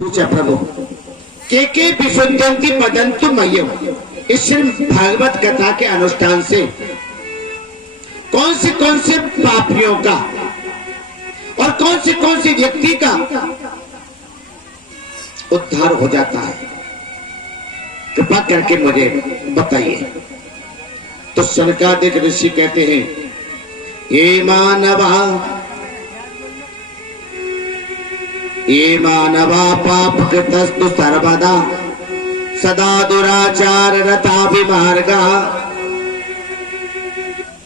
पूछा प्रभु के विशुद्धंति पदंतु मह्यम। इस भागवत कथा के अनुष्ठान से कौन से पापियों का और कौन से व्यक्ति का उद्धार हो जाता है, कृपा करके मुझे बताइए। तो सनकादिक ऋषि कहते हैं, हे मानवा पाप कृतस्तु सर्वदा सदा दुराचार रताभिमार्गा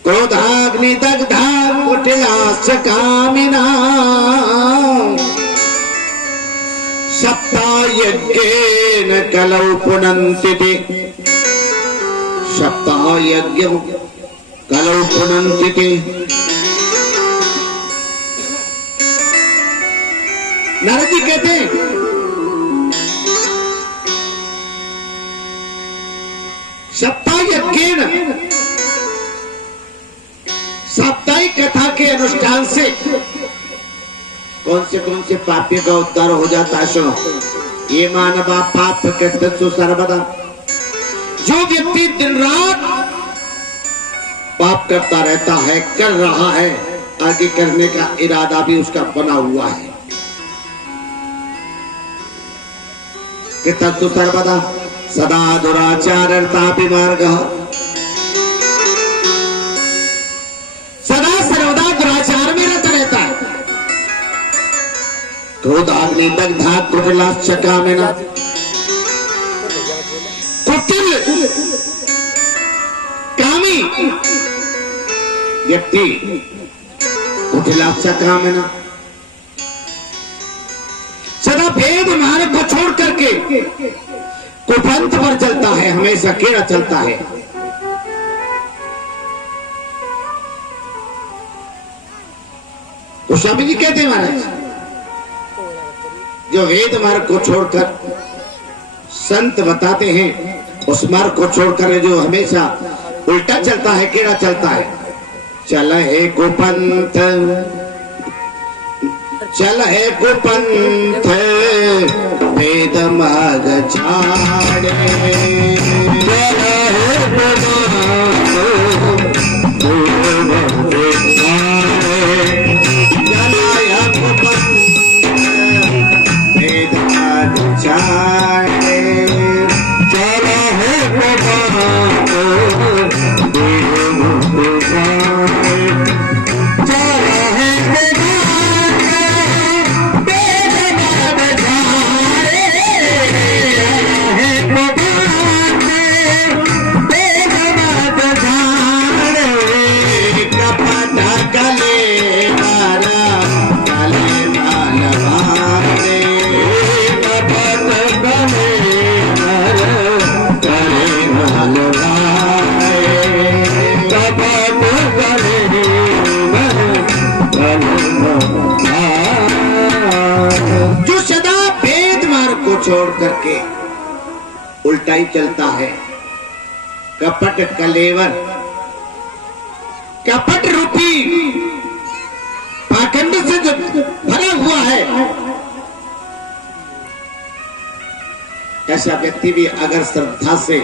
क्रोधाग्नि दग्धा कुटिलास्य कामिना सप्तायज्ञेन कलौ पुनन्ति ते। सप्तायज्ञं कलौ पुनन्ति ते। नारद जी कहते हैं, सप्तायज्ञेन साप्ताहिक कथा के अनुष्ठान से कौन से पापियों का उद्धार हो जाता है। सुनो, ये मानवा पाप कृतस्तु सर्वदा। जो व्यक्ति दिन रात पाप करता रहता है, कर रहा है, आगे करने का इरादा भी उसका बना हुआ है, कृतस्तु सर्वदा सदा दुराचारतापि मार्गः। सदा सर्वदा दुराचार में रहता है। क्रोधाग्नि दग्धा कुटिलाश्च कामिना। कुटिल कामी व्यक्ति कुटिलाश्च कामिना सदा भेद मार्ग को छोड़ करके कुपंथ पर चलता है, हमेशा कीड़ा चलता है। तो स्वामी जी कहते हैं, महाराज जो वेद मार्ग को छोड़कर संत बताते हैं, उस मार्ग को छोड़कर जो हमेशा उल्टा चलता है, कीड़ा चलता है। चल है कुपंथ, चल है कुपंथ वेद मार्ग छाड़े। छोड़ करके उल्टा ही चलता है, कपट कलेवर, कपट रूपी पाखंड से जो भरा हुआ है, ऐसा व्यक्ति भी अगर श्रद्धा से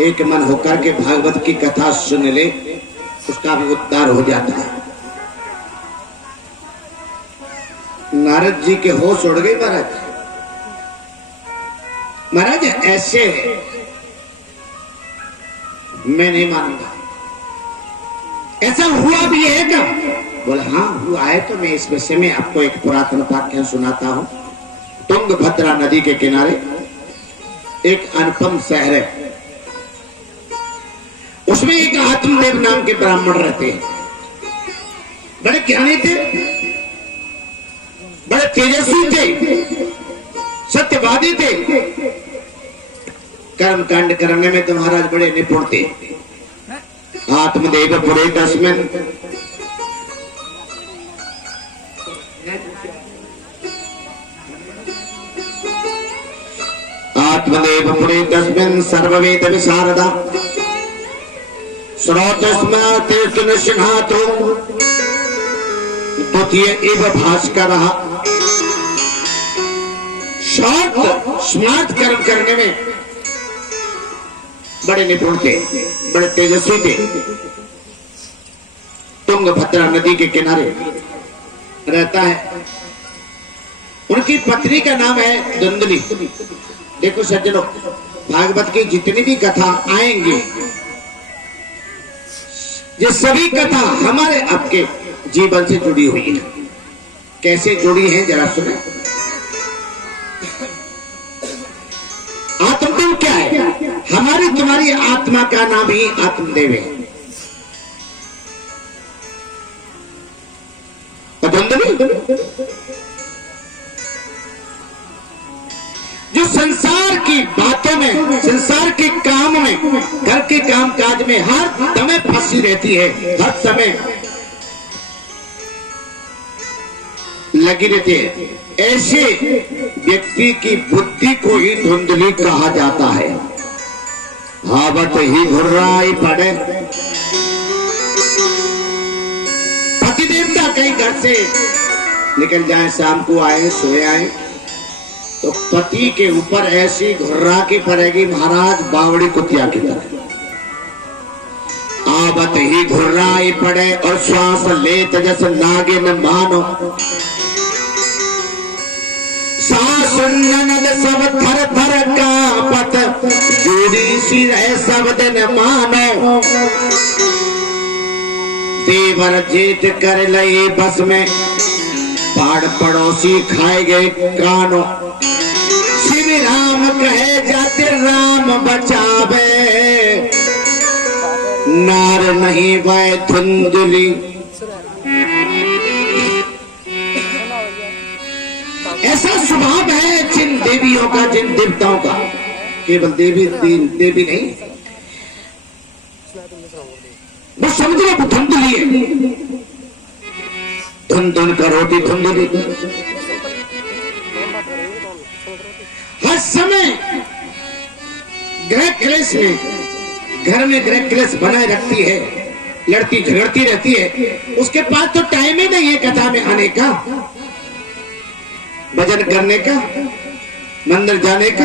एक मन होकर के भागवत की कथा सुन ले, उसका भी उद्धार हो जाता है। नारद जी के होश उड़ गए। महाराज ऐसे मैं नहीं मानूंगा, ऐसा हुआ भी है क्या? बोले हाँ हुआ है। तो मैं इस विषय में आपको एक पुरातन पाठ्य सुनाता हूं। तुंगभद्रा नदी के किनारे एक अनुपम शहर है, उसमें एक आत्मदेव नाम के ब्राह्मण रहते हैं। बड़े ज्ञानी थे, बड़े तेजस्वी थे, सत्यवादी थे, कर्म कांड करने में तो महाराज बड़े निपुण थे। आत्मदेव पुरे तस्मिन् आत्मदेव पुरे तस्मिन् सर्ववेद विशारदा श्रोतस्मा तीर्थन सिंहातो द्वितीय एव भास्कर शॉर्ट स्मार्ट कर्म करने में बड़े निपुण थे, बड़े तेजस्वी थे। तुंगभद्रा नदी के किनारे रहता है। उनकी पत्नी का नाम है धुंधली। देखो सज्जनों, भागवत की जितनी भी कथा आएंगी, ये सभी कथा हमारे आपके जीवन से जुड़ी हुई है। कैसे जुड़ी है जरा सुने। आत्मदेव क्या है? हमारी तुम्हारी आत्मा का नाम ही आत्मदेव है। जो संसार की बातों में, संसार के काम में, घर के काम काज में हर समय फंसी रहती है, हर समय लगी रहती है, ऐसे व्यक्ति की बुद्धि को ही धुंधली कहा जाता है। हावत ही घुर्राई पड़े। पति देवता कहीं घर से निकल जाए, शाम को आए, सोए आए, तो पति के ऊपर ऐसी घुर्रा की पड़ेगी महाराज बावड़ी कुतिया की तरह। आवत ही घुर्राई पड़े और श्वास लेत जस नागे न मानो। सासुन्नद सब थर थर कांपत, जोड़ी सी रहे सब दिन मानो। देवर जेठ कर लई बस में, पाड़ पड़ोसी खाए गए कानो। शिव राम कहे जाते राम बचावे, नार नहीं वह धुंधली। ऐसा स्वभाव है जिन देवियों का, जिन देवताओं का। केवल देवी देवी नहीं, वो समझ लो धुंधली है। धुन धुन का रोटी धुंधली। हर समय गृह क्लेश में, घर में गृह क्लेश बनाए रखती है, लड़ती झगड़ती रहती है। उसके पास तो टाइम ही नहीं है कथा में आने का, भजन करने का, मंदिर जाने का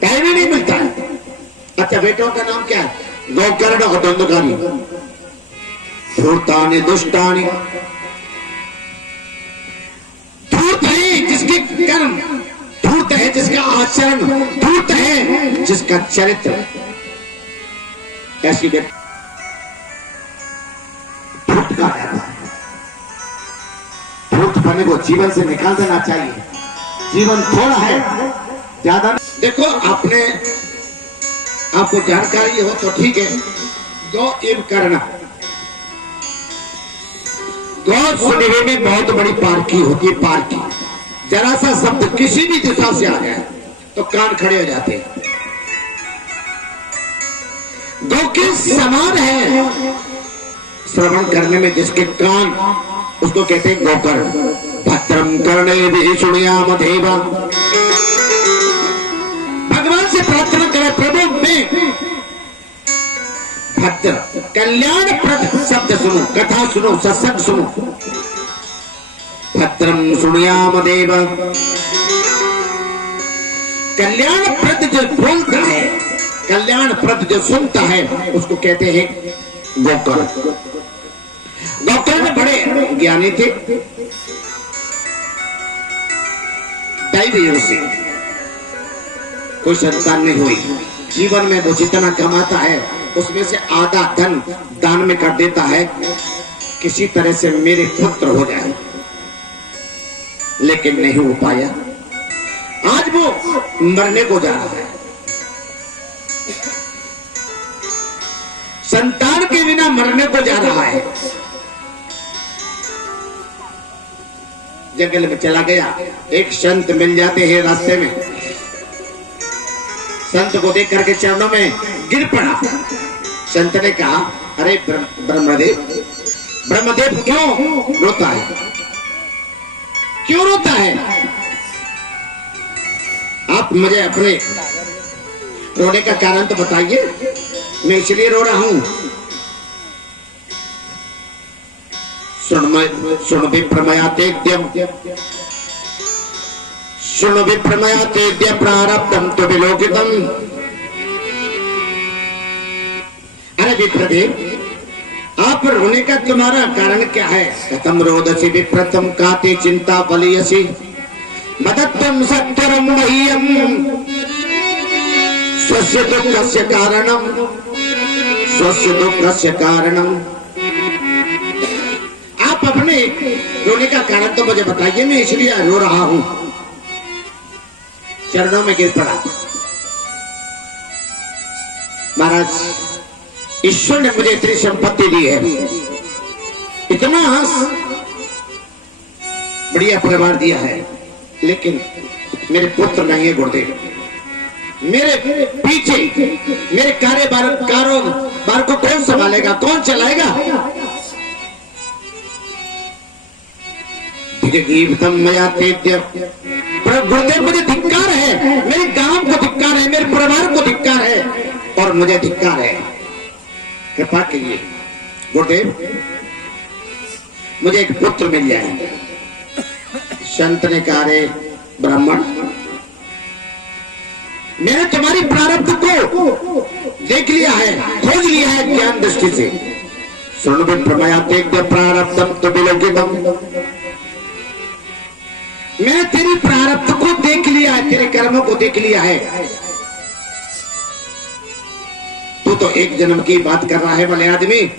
टाइम ही नहीं मिलता है। अच्छा, बेटों का नाम क्या है? गोकर्ण और धुंधकारी। धूर्तानि दुष्टानि। धूर्त है जिसके कर्म, धूर्त है जिसका आचरण, धूर्त है जिसका चरित्र। ऐसी व्यक्ति धूर्त का रहता है। धूर्तपने को जीवन से निकाल देना चाहिए। जीवन थोड़ा है, ज्यादा। देखो, आपको जानकारी हो तो ठीक है। गौ एवं करना, गौ सुनने में बहुत बड़ी पारखी होती है। पारखी, जरा सा शब्द किसी भी दिशा से आ जाए तो कान खड़े हो जाते हैं। गौ के समान है श्रवण करने में जिसके कान, उसको कहते हैं गोकर्ण। भद्रम कर्णे सुनयाम देवा। भगवान से प्रार्थना करें, प्रभु में भद्र कल्याणप्रद शब्द सुनो, कथा सुनो, सत्संग सुनो। भद्रम सुनयाम देव। कल्याणप्रद जो बोलता है, कल्याणप्रद जो सुनता है, उसको कहते हैं गोकर्ण। गोकर्ण बड़े ज्ञानी थे, दैवी से कोई संतान नहीं हुई। जीवन में वो जितना कमाता है उसमें से आधा धन दान में कर देता है, किसी तरह से मेरे पुत्र हो जाए, लेकिन नहीं हो पाया। आज वो मरने को जा रहा है। संतान के बिना मरने को जा रहा है। जंगल में चला गया, एक संत मिल जाते हैं रास्ते में। संत को देख करके चरणों में गिर पड़ा। संत ने कहा, अरे ब्रह्मदेव, ब्रह्मदेव क्यों रोता है? क्यों रोता है? आप मुझे अपने रोने का कारण तो बताइए। मैं इसलिए रो रहा हूं। सुन विप्रमया तेद्यम सुनो विप्रमया तेद्य प्रारब्धम तो विलोकितम। अरे विप्रदेव, आप रोने का तुम्हारा कारण क्या है? कथम रोदसी विप्रतम काते चिंता बलियसी मदत्तम सत्वरम मह्यम स्वस्य दुःखस्य कारणम स्वस्य दुःखस्य कारणम। आप अपने रोने का कारण तो मुझे बताइए, मैं इसलिए रो रहा हूं। चरणों में गिर पड़ा। महाराज, ईश्वर ने मुझे इतनी संपत्ति दी है, इतना बढ़िया परिवार दिया है, लेकिन मेरे पुत्र नहीं है गुरुदेव। मेरे पीछे मेरे कारोबार को कौन संभालेगा, कौन चलाएगा? मया तेद्य। गुरुदेव, मुझे धिक्कार है, मेरे गांव को धिक्कार है, मेरे परिवार को धिक्कार है, और मुझे धिक्कार है। कृपा कीजिए गुरुदेव, मुझे एक पुत्र मिल जाए। संत ने कहा, रे ब्राह्मण, मैंने तुम्हारी प्रारब्ध को देख लिया है, खोज लिया है ज्ञान दृष्टि से। सुन विप्रमया तेद्य प्रारब्धम तो विलोकितम। मैंने तेरी प्रारब्ध को देख लिया है, तेरे कर्मों को देख लिया है। तू तो एक जन्म की बात कर रहा है भले आदमी।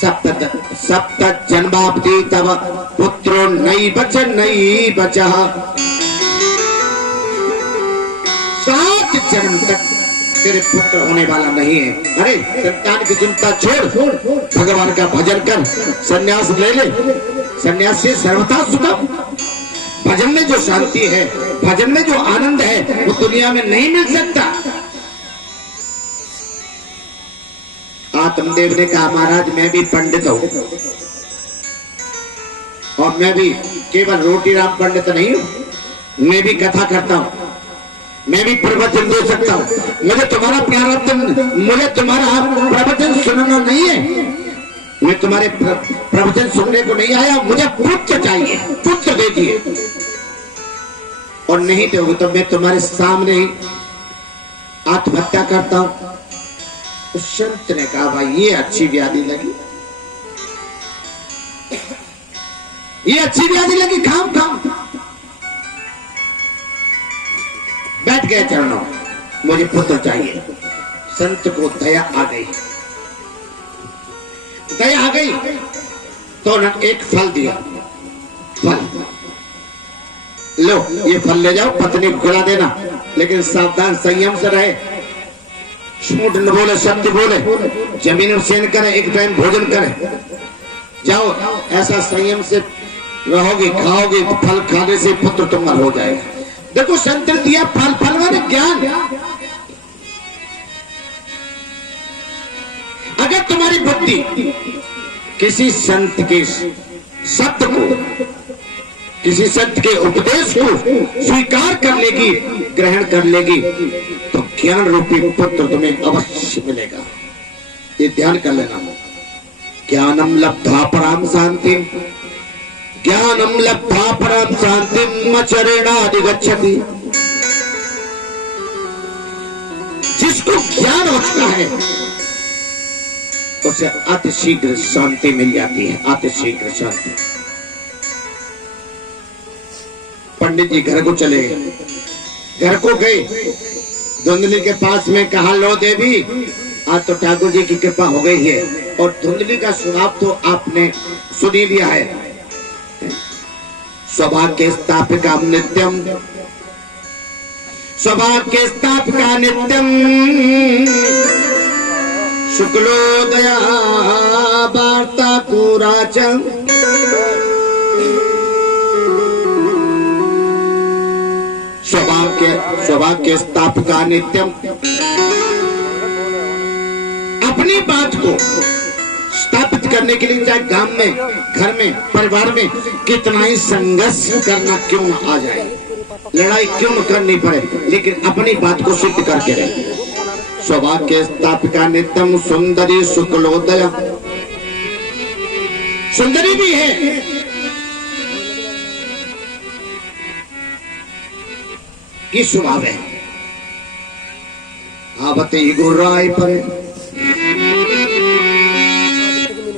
सप्त जन्मावधि तब पुत्रो नहीं बचा। 7 जन्म तक तेरे पुत्र होने वाला नहीं है। अरे संतान की चिंता छोड़, भगवान का भजन कर, संन्यास ले ले। संन्यास से सर्वथा सुखम। भजन में जो शांति है, भजन में जो आनंद है, वो दुनिया में नहीं मिल सकता। आत्मदेव ने कहा, महाराज मैं भी पंडित हूं, और मैं भी केवल रोटी राम पंडित नहीं हूं, मैं भी कथा करता हूं, मैं भी प्रवचन दे सकता हूं। मुझे तुम्हारा प्रवचन सुनना नहीं है, मैं तुम्हारे प्रवचन सुनने को नहीं आया। मुझे पुत्र चाहिए, पुत्र दे दिए, और नहीं दोगे तो मैं तुम्हारे सामने ही आत्महत्या करता हूं। उस संत ने कहा, भाई ये अच्छी व्याधि लगी, ये अच्छी व्याधि लगी, काम बैठ गए चरणों। मुझे पुत्र चाहिए। संत को दया आ गई, तो न एक फल दिया। फल लो, ये फल ले जाओ, पत्नी को खिला देना, लेकिन सावधान, संयम से रहे, झूठ न बोले, सत्य बोले, जमीन में शयन करे, एक टाइम भोजन करे। जाओ, ऐसा संयम से रहोगे, खाओगे तो फल खाने से पुत्र तुम्हारा हो जाएगा। देखो संत ने दिया फल, फल माने ज्ञान। अगर तुम्हारी बुद्धि किसी संत के शब्द को, किसी संत के उपदेश को स्वीकार कर लेगी, ग्रहण कर लेगी, तो ज्ञान रूपी पुत्र तुम्हें अवश्य मिलेगा। ये ध्यान कर लेना। ज्ञानम लब्धा पराम शांति, ज्ञानम लब्धा पराम शांति मचरेणाधिगच्छति। जिसको ज्ञान होता है उसे अति शीघ्र शांति मिल जाती है, अति शीघ्र शांति। पंडित जी घर को चले गए, घर को गए, धुंधली के पास में कहा, लो देवी, आज तो ठाकुर जी की कृपा हो गई है, और धुंधली का स्वभाव तो आपने सुन ही लिया है। सौभाग्य स्थापिका नित्यम, सौभाग्य स्थापिका नित्यम, शुक्लोदया वार्ता कुराच। सौभाग्य स्थापिका नित्यम। अपनी बात को स्थापित करने के लिए चाहे गांव में, घर में, परिवार में कितना ही संघर्ष करना क्यों न आ जाए, लड़ाई क्यों न करनी पड़े, लेकिन अपनी बात को सिद्ध करके रहे। सौभाग्य स्थापिका नित्यम सुंदरी शुक्लोदया। सुंदरी भी है, की स्वभाव है। आवते ही गुर्राई पर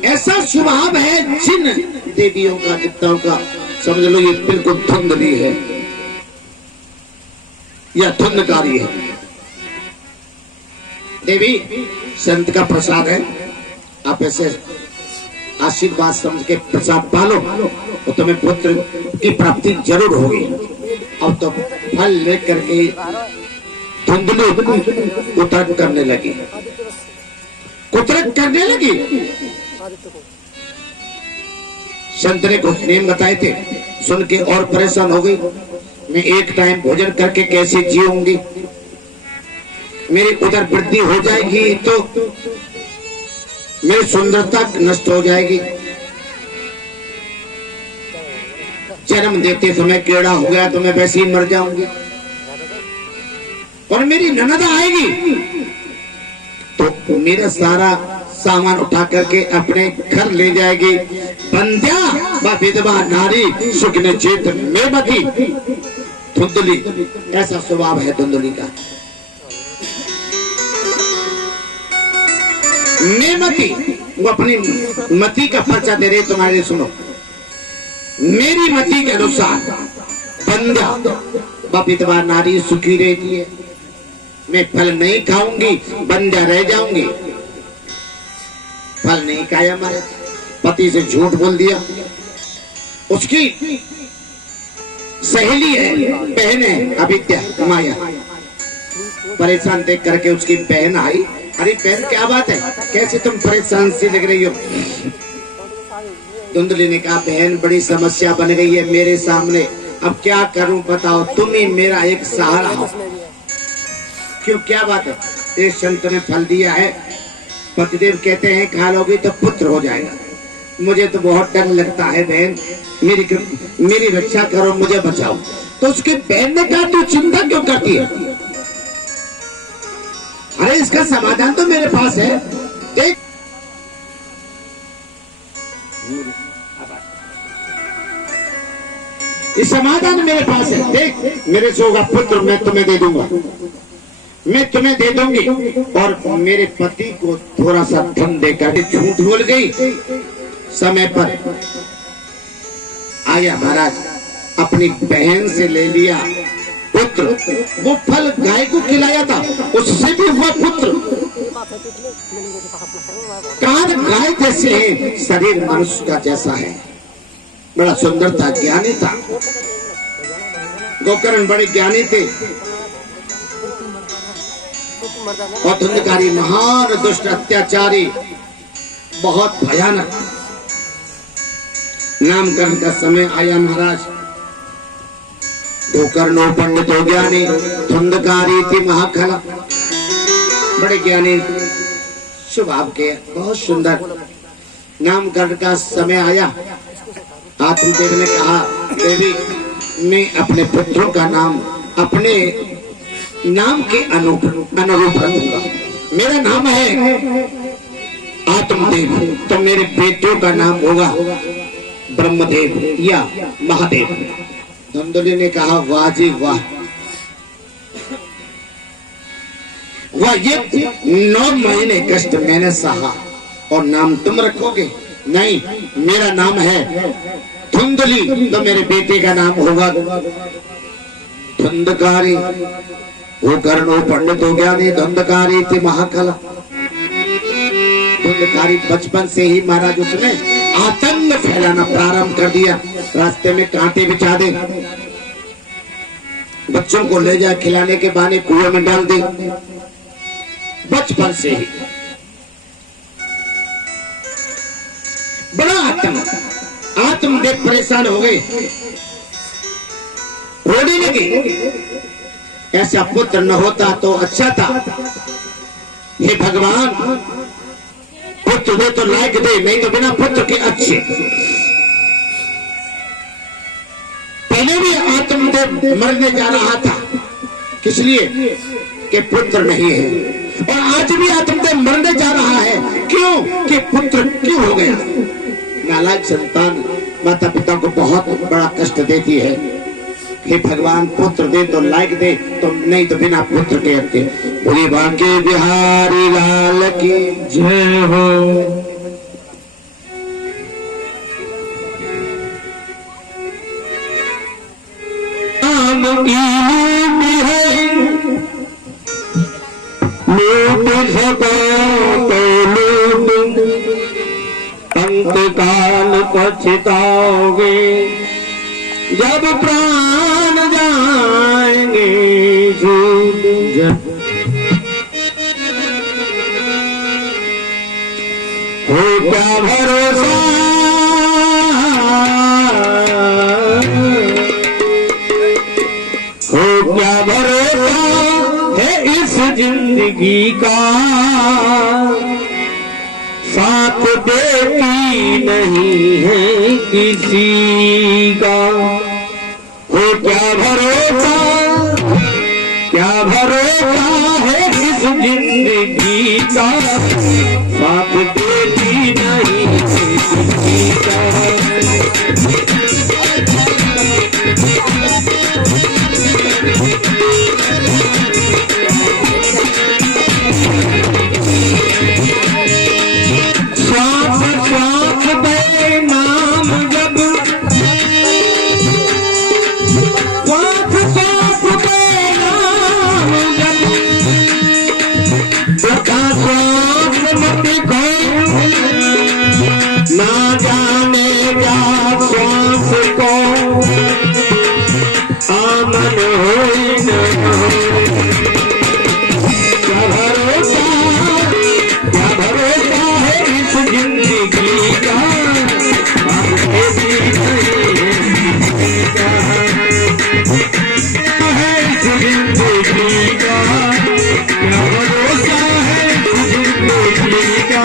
ऐसा स्वभाव है जिन देवियों का देवताओं का, समझ लो ये बिल्कुल धुंधली है या धुंधकारी है। देवी संत का प्रसाद है, आप ऐसे आशीर्वाद समझ के प्रसाद पालो तो तुम्हें पुत्र की प्राप्ति जरूर होगी। अब तो फल लेकर के धुंधली उतर करने लगी, कुतरत करने लगी। संत ने कुछ नियम बताए थे, सुन के और परेशान हो गई। मैं एक टाइम भोजन करके कैसे जीऊंगी, मेरी उधर वृद्धि हो जाएगी तो मेरी सुंदरता नष्ट हो जाएगी। जन्म देते समय कीड़ा हो गया तो मैं वैसे ही मर जाऊंगी, और मेरी ननद आएगी तो मेरा सारा सामान उठा करके अपने घर ले जाएगी। बंध्या व विधवा नारी सुख ने चेत में बती। धुंधली, ऐसा स्वभाव है धुंधली का। मेमती, वो अपनी मति का पर्चा दे रहे तुम्हारे लिए, सुनो। मेरी मति के अनुसार बंध्या व विधवा नारी सुखी रहती है। मैं फल नहीं खाऊंगी, बंध्या रह जाऊंगी। फल नहीं खाया, हमारे पति से झूठ बोल दिया। उसकी सहेली है, बहन है अविद्या माया, परेशान देख करके उसकी बहन आई। अरे बहन क्या बात है, कैसे तुम परेशान सी लग रही हो? धुंधली ने कहा बहन बड़ी समस्या बन गई है मेरे सामने, अब क्या करूं बताओ, तुम ही मेरा एक सहारा हो। क्यों, क्या बात है? एक संत ने फल दिया है, पतिदेव कहते हैं खा लोगी तो पुत्र हो जाएगा। मुझे तो बहुत डर लगता है बहन, मेरी रक्षा करो, मुझे बचाओ। तो उसकी बहन ने कहा तू चिंता क्यों करती है, अरे इसका समाधान तो मेरे पास है, देख। इस समाधान मेरे पास है, देख मेरे से होगा पुत्र, मैं तुम्हें दे दूंगा, मैं तुम्हें दे दूंगी। और मेरे पति को थोड़ा सा धन देकर झूठ बोल गई। समय पर आया महाराज, अपनी बहन से ले लिया पुत्र। वो फल गाय को खिलाया था, उससे भी हुआ पुत्र। कान गाय जैसे है, शरीर मनुष्य का जैसा है। बड़ा सुंदर था, ज्ञानी था। गोकर्ण बड़े ज्ञानी थे। और धुंधकारी महान दुष्ट अत्याचारी, बहुत भयानक। नामकरण का समय आया महाराज। गोकर्ण पंडित हो ज्ञानी, धुंधकारी थी महाखला, बड़े ज्ञानी स्वभाव के, बहुत सुंदर। नामकरण का समय आया। आत्मदेव ने कहा देवी मैं अपने पुत्रों का नाम अपने नाम के अनुरूप रखूंगा। मेरा नाम है आत्मदेव, तो मेरे बेटों का नाम होगा ब्रह्मदेव या महादेव। धुंधली ने कहा वाह जी वाह, वाह ये 9 महीने कष्ट मैंने सहा और नाम तुम रखोगे? नहीं, मेरा नाम है धुंधली, तो मेरे बेटे का नाम होगा धुंधकारी। वो कर्ण पंडित हो गया, नहीं धुंधकारी थी महाकला। धुंधकारी बचपन से ही महाराज उसने आतंक फैलाना प्रारंभ कर दिया। रास्ते में कांटे बिछा दे, बच्चों को ले जाए खिलाने के बहाने कुएं में डाल दे, बचपन से ही बड़ा आत्मदेव परेशान हो गए, रोने लगे। ऐसा पुत्र न होता तो अच्छा था। हे भगवान पुत्र दे तो लायक दे, नहीं तो बिना पुत्र के अच्छे। पहले भी आत्मदेव मरने जा रहा था, किस लिए कि पुत्र नहीं है, और आज भी आत्मदेव मरने जा रहा है, क्यों कि पुत्र क्यों हो गया। नालायक संतान माता पिता को बहुत बड़ा कष्ट देती है। हे भगवान पुत्र दे तो लायक दे, तो नहीं तो बिना पुत्र के रखे। पूरी बांके बिहारी लाल की जय हो। लूट सको तो लूट, अंत काल पछताओगे, जब प्राण जाएंगे छूट। हो क्या भरोसा हो क्या भरोसा है इस जिंदगी का, साथ देती नहीं है किसी का। हो क्या भरोसा है इस जिंदगी का, साथ देती नहीं है किसी का। ना जाने क्या श्वास को आमन हो न हो। क्या भरोसा है इस जिंदगी का, हम ऐसी नहीं है इस जिंदगी का। क्या भरोसा है इस जिंदगी का,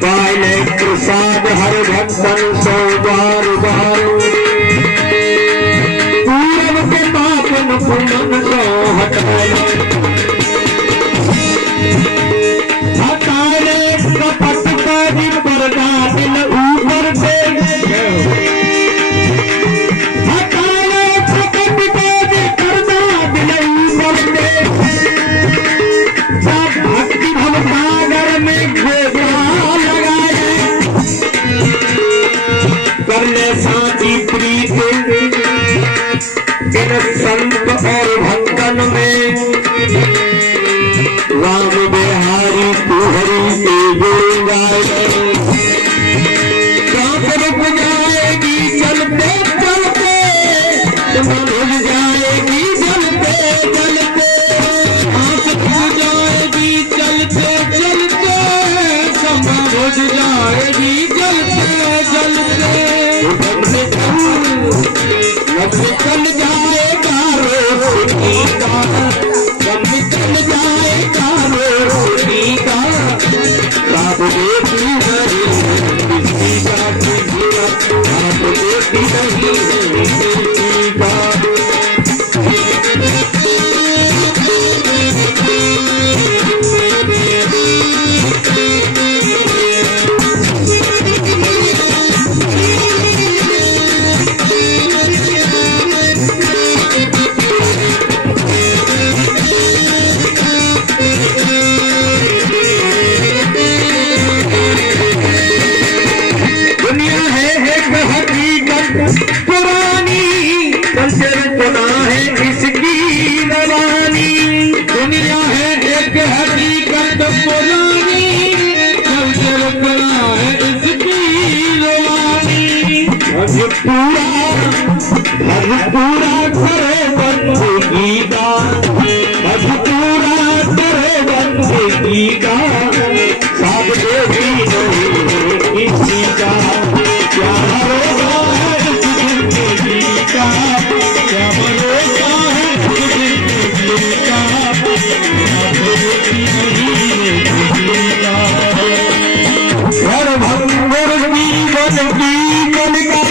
पायले प्रसाद हर भक्तन सो बार बार, पूरब के पापन पुण्य को हटाए कपट का भी पर्दा दिल ऊपर से, हटाए कपट का भी पर्दा दिल ऊपर से। भक्ति भवसागर में लगाए, करने साथी प्रीत इन संत और भक्तन में, राम बिहारी तुहरी के गुण गाए। रुक जाएगी चलते चलते, भूल जाएगी चलते चलते, जाएगी चलते चलते, बुझ जाएगी चलते चलते। निकल जाएगा रोशनी का, निकल जाएगा रोशनी का, आप देखी नहीं किसी का, आप देखी नहीं किसी का। किसी का, साथ देवी नहीं किसी का, क्या भरोसा है जिंदगी का, क्या भरोसा है जिंदगी का, साथ देवी नहीं किसी का। घर भंगुर जीवन की कलिका,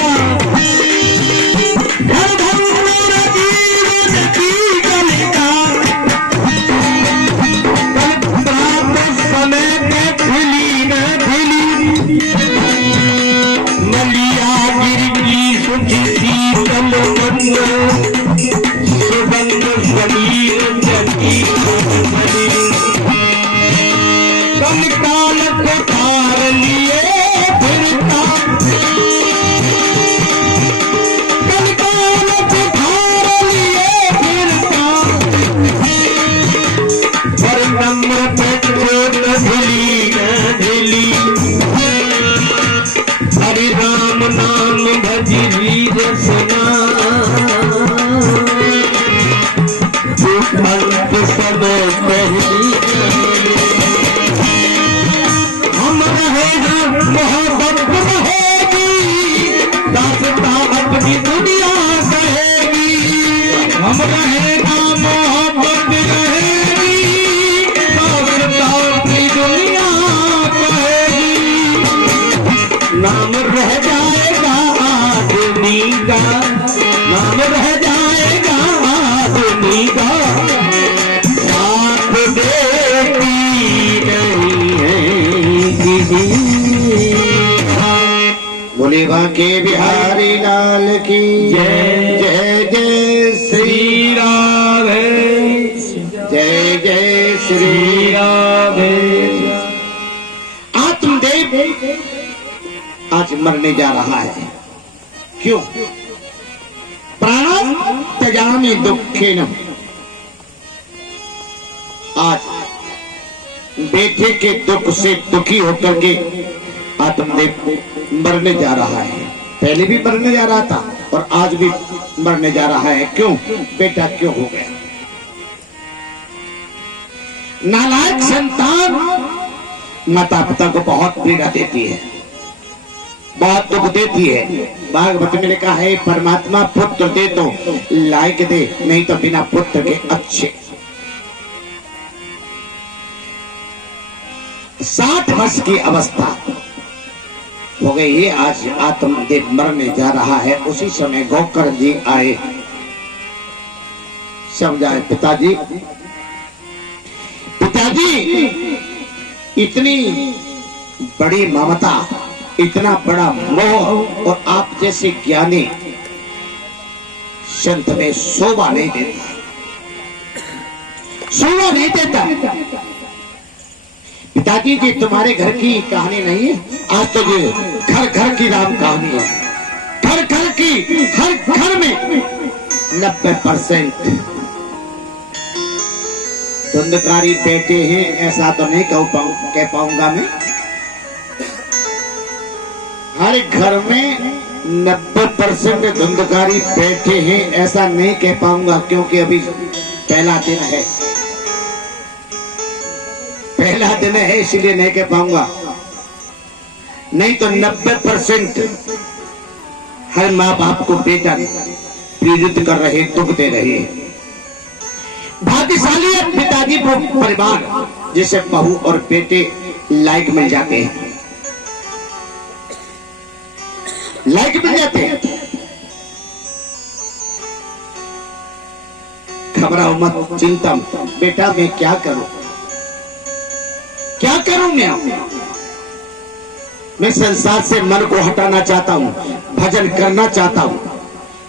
घर भंगुर जीवन की कलिका, समय पे खिली न खिली, मलिया गिरगी सुखी शीतल मंद, सुगंध समीर जगी मणि, कलिकाल को तार लिए फिरता, कलिकाल को तार लिए फिरता, पर नम्र पेटो न ढिली न ढिली, हरि राम नाम भजी वीर सना, अंत समय पहली हम रहेगा मोहब्बत रहेगी, दासता अपनी दुनिया कहेगी, हम रहेगा मोहब्बत रहेगी, दासता अपनी दुनिया कहेगी, नाम रह जाएगा आदमी का, नाम रह जाएगा आदमी का, साथ देती नहीं है किसी का। बोले बांके बिहारी लाल की जय जय जय श्री राधे, जय जय श्री श्री राधे। आत्मदेव आज मरने जा रहा है। क्यों? प्राणम त्यजामि दुखेन। आज बेटे के दुख से दुखी होकर के आत्मदेव मरने जा रहा है। पहले भी मरने जा रहा था और आज भी मरने जा रहा है। क्यों? बेटा क्यों हो गया? नालायक संतान माता पिता को बहुत पीड़ा देती है, बहुत दुख देती है। भागवत में लिखा है, परमात्मा पुत्र दे तो लायक दे, नहीं तो बिना पुत्र के अच्छे। 60 वर्ष की अवस्था हो गई है। आज आत्मदेव मरने जा रहा है। उसी समय गोकर्ण जी आए, समझाए, पिताजी पिताजी इतनी बड़ी ममता, इतना बड़ा मोह और आप जैसे ज्ञानी संत में शोभा नहीं देता, शोभा नहीं देता। पिताजी जी तुम्हारे घर की कहानी नहीं है, आज तो ये घर घर की राम कहानी है। घर घर की, हर घर में 90% धुंधकारी बेटे हैं। ऐसा तो नहीं कह पाऊंगा मैं। हर घर में 90% धुंधकारी बैठे हैं, ऐसा नहीं कह पाऊंगा, क्योंकि अभी पहला दिन है, पहला दिन है, इसलिए नहीं कह पाऊंगा। नहीं तो 90% हर माँ बाप को बेटा पीड़ित कर रहे, दुख दे रहे। भाग्यशाली है पिताजी को परिवार जिसे बहू और बेटे लायक मिल जाते हैं, लायक मिल जाते हैं। घबराओ मत, चिंता मत। बेटा मैं क्या करूं, क्या करूं मैं संसार से मन को हटाना चाहता हूं, भजन करना चाहता हूं,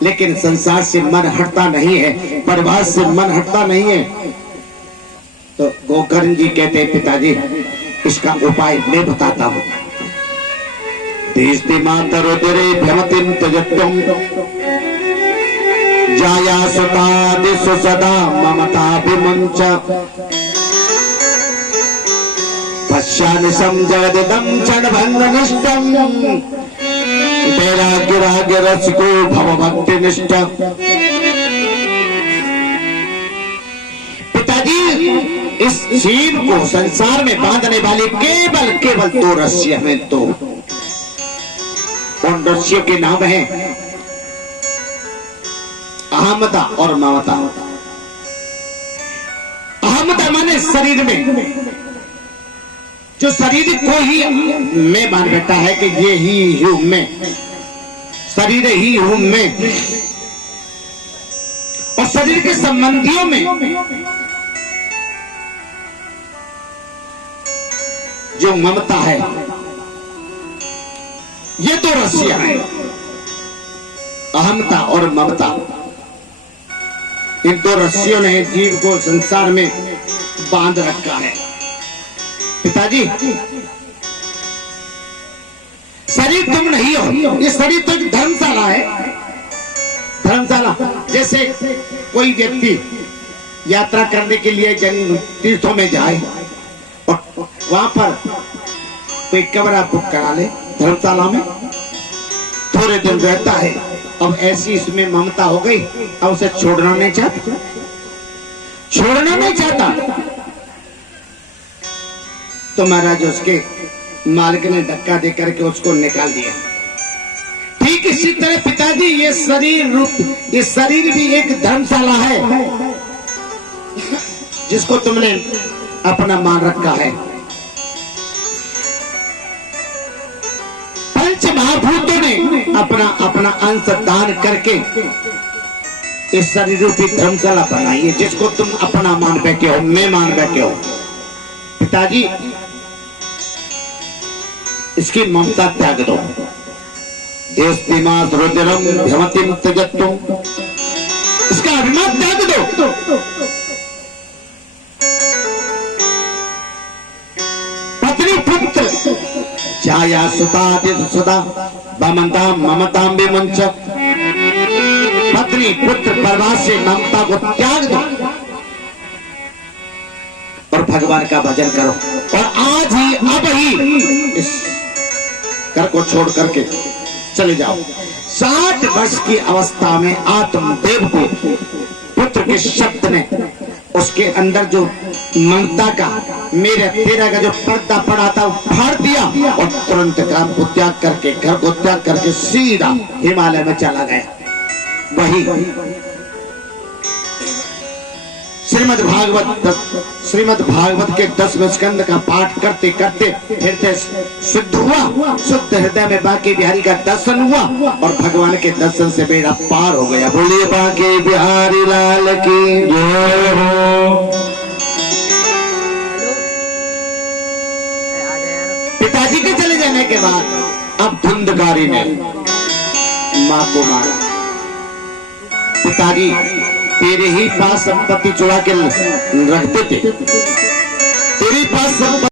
लेकिन संसार से मन हटता नहीं है, परिवार से मन हटता नहीं है। तो गोकर्ण जी कहते हैं, पिताजी इसका उपाय मैं बताता हूं। तीस्ति मातरुदरे भ्रमतिं त्यजत्वं जाया सुतादिषु सदा ममताभिमुञ्च पश्यानिशं जगदिदं क्षणभङ्गनिष्ठं वैराग्यराग्य रसिको भवभक्तिनिष्ठ। पिताजी इस जीव को संसार में बांधने वाली केवल दो रस्सियां हैं, दो। उन रस्सियों के नाम हैं अहमता और ममता। अहमता माने शरीर में, जो शरीर को ही मैं मान बैठा है कि ये ही हूं मैं, शरीर ही हूं मैं। और शरीर के संबंधियों में जो ममता है, ये दो रस्सियां हैं, अहमता और ममता। इन दो रस्सियों ने जीव को संसार में बांध रखा है। पिताजी, शरीर तुम नहीं हो, ये शरीर तो एक धर्मशाला है। धर्मशाला जैसे कोई व्यक्ति यात्रा करने के लिए जन तीर्थों में जाए और वहां पर कोई कमरा बुक करा ले धर्मशाला में, थोड़े दिन रहता है, अब ऐसी इसमें ममता हो गई, अब उसे छोड़ना नहीं चाहता, छोड़ना नहीं चाहता। तो महाराज उसके मालिक ने धक्का दे करके उसको निकाल दिया। ठीक इसी तरह पिताजी, ये शरीर रूप, ये शरीर भी एक धर्मशाला है जिसको तुमने अपना मान रखा है। पंच महाभूतों ने अपना अंश दान करके इस शरीर रूपी धर्मशाला बनाई है, जिसको तुम अपना मान बैठे हो, मैं मान बैठे हो। पिताजी, इसकी ममता त्याग दो। देस्तिमास रुद्रम भ्रमतिम त्यजत्वम, इसका अभिमान त्याग दो। पत्नी पुत्र छाया सुता बमंताम ममताम विमुंच, पत्नी पुत्र परिवार से ममता को त्याग दो और भगवान का भजन करो। और आज ही, अब ही इस घर को छोड़ करके चले जाओ। 60 वर्ष की अवस्था में आत्मदेव को पुत्र के शब्द ने उसके अंदर जो ममता का, मेरे तेरा का जो पर्दा पड़ा था वो फाड़ दिया और तुरंत काम को त्याग करके, घर को त्याग करके सीधा हिमालय में चला गया। वही श्रीमद् भागवत के 10वें स्कंद का पाठ करते करते हृदय शुद्ध हुआ, शुद्ध हृदय में बांके बिहारी का दर्शन हुआ और भगवान के दर्शन से बेड़ा पार हो गया। बोलिए बांके बिहारी लाल की जय हो। पिताजी के चले जाने के बाद अब धुंधकारी ने मां को मारा। पिताजी तेरे ही पास संपत्ति चुरा के रखते थे, तेरे पास संपत्ति